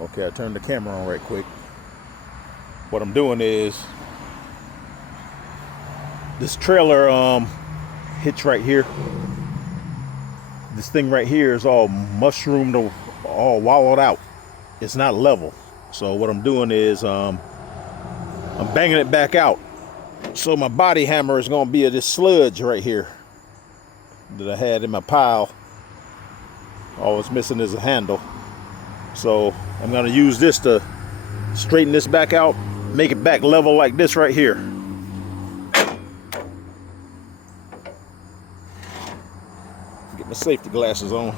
Okay, I turned the camera on right quick. What I'm doing is this trailer hitch right here. This thing right here is all mushroomed, all wallowed out. It's not level. So what I'm doing is I'm banging it back out. So my body hammer is gonna be this sludge right here that I had in my pile. All it's missing is a handle. So I'm gonna use this to straighten this back out, make it back level like this right here. Get my safety glasses on.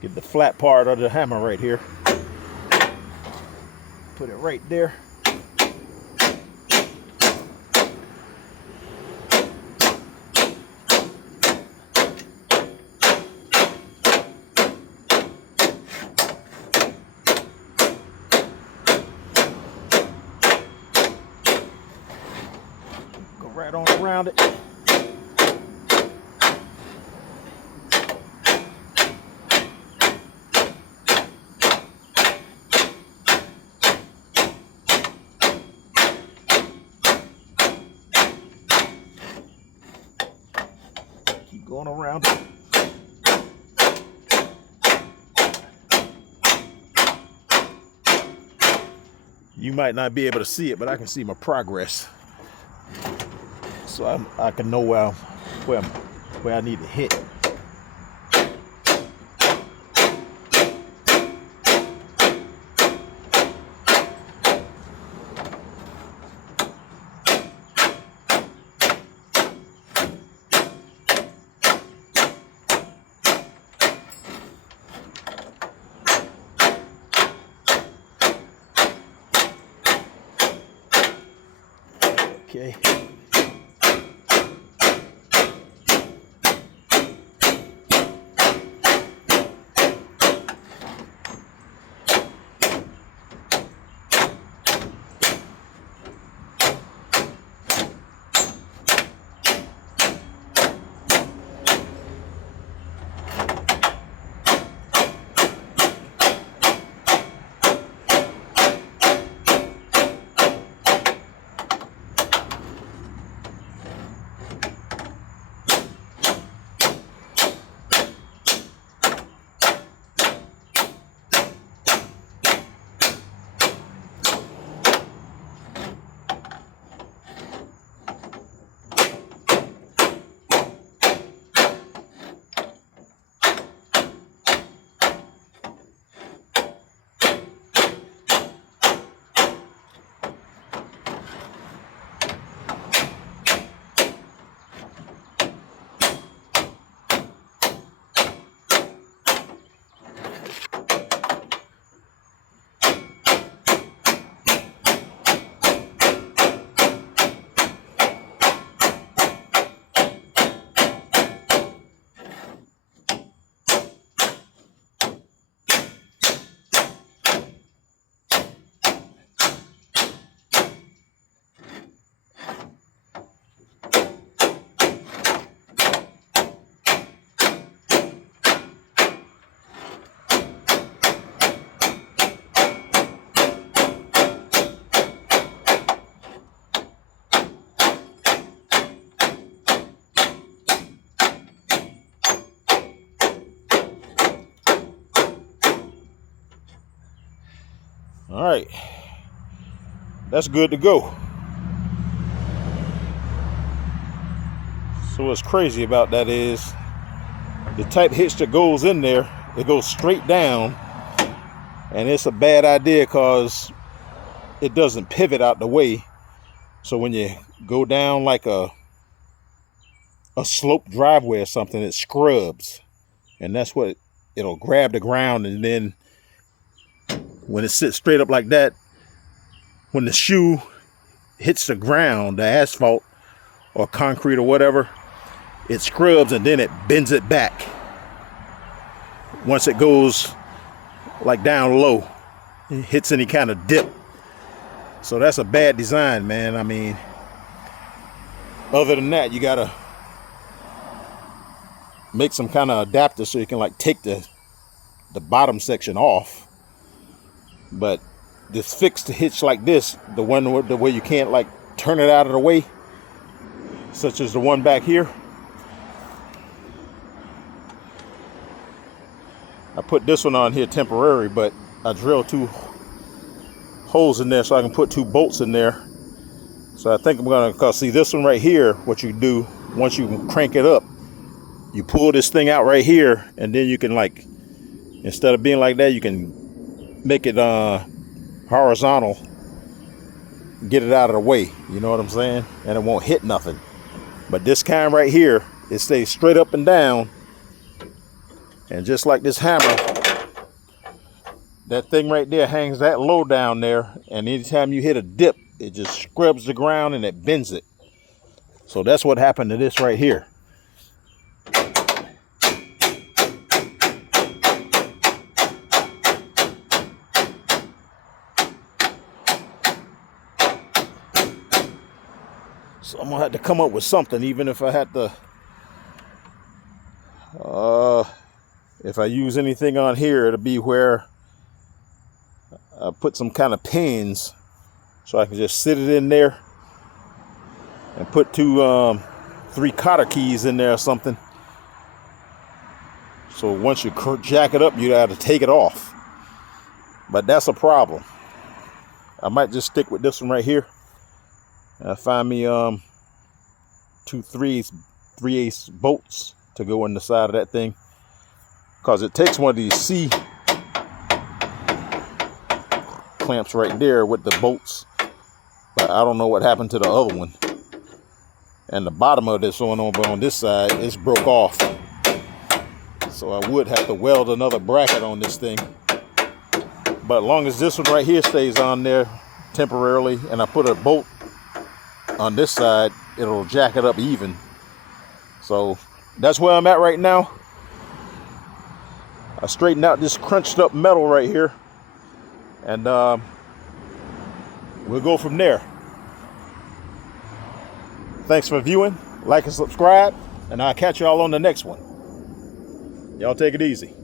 Get the flat part of the hammer right here. Put it right there. Go right on around it. Going around it. You might not be able to see it, but I can see my progress. So I can know where I need to hit. Okay. All right, that's good to go. So what's crazy about that is the type hitch that goes in there, it goes straight down, and it's a bad idea because it doesn't pivot out the way. So when you go down like a sloped driveway or something, it scrubs, and that's what it'll grab the ground, and then when it sits straight up like that, when the shoe hits the ground, the asphalt or concrete or whatever, it scrubs and then it bends it back once it goes like down low. hits any kind of dip. So that's a bad design, man. I mean, other than that, you gotta make some kind of adapter so you can like take the bottom section off. But this fixed hitch like this, the one where you can't like turn it out of the way, such as the one back here, I put this one on here temporary, but I drilled 2 holes in there so I can put 2 bolts in there. So I think I'm gonna, cause see this one right here, what you do once you crank it up, you pull this thing out right here, and then you can like, instead of being like that, you can make it horizontal, get it out of the way, you know what I'm saying? And it won't hit nothing. But this kind right here, it stays straight up and down. And just like this hammer, that thing right there hangs that low down there, and anytime you hit a dip, it just scrubs the ground and it bends it. So that's what happened to this right here. So I'm gonna have to come up with something, even if I had to, if I use anything on here, it'll be where I put some kind of pins so I can just sit it in there and put 2, 3 cotter keys in there or something. So once you jack it up, you have to take it off. But that's a problem. I might just stick with this one right here. Find me 2 3/8 bolts to go in the side of that thing, because it takes one of these C clamps right there with the bolts, but I don't know what happened to the other one. And the bottom of this one over on this side is broke off, so I would have to weld another bracket on this thing. But as long as this one right here stays on there temporarily, and I put a bolt on this side, it'll jack it up even. So that's where I'm at right now. I straightened out this crunched up metal right here, and we'll go from there. Thanks for viewing. Like and subscribe, and I'll catch y'all on the next one. Y'all take it easy.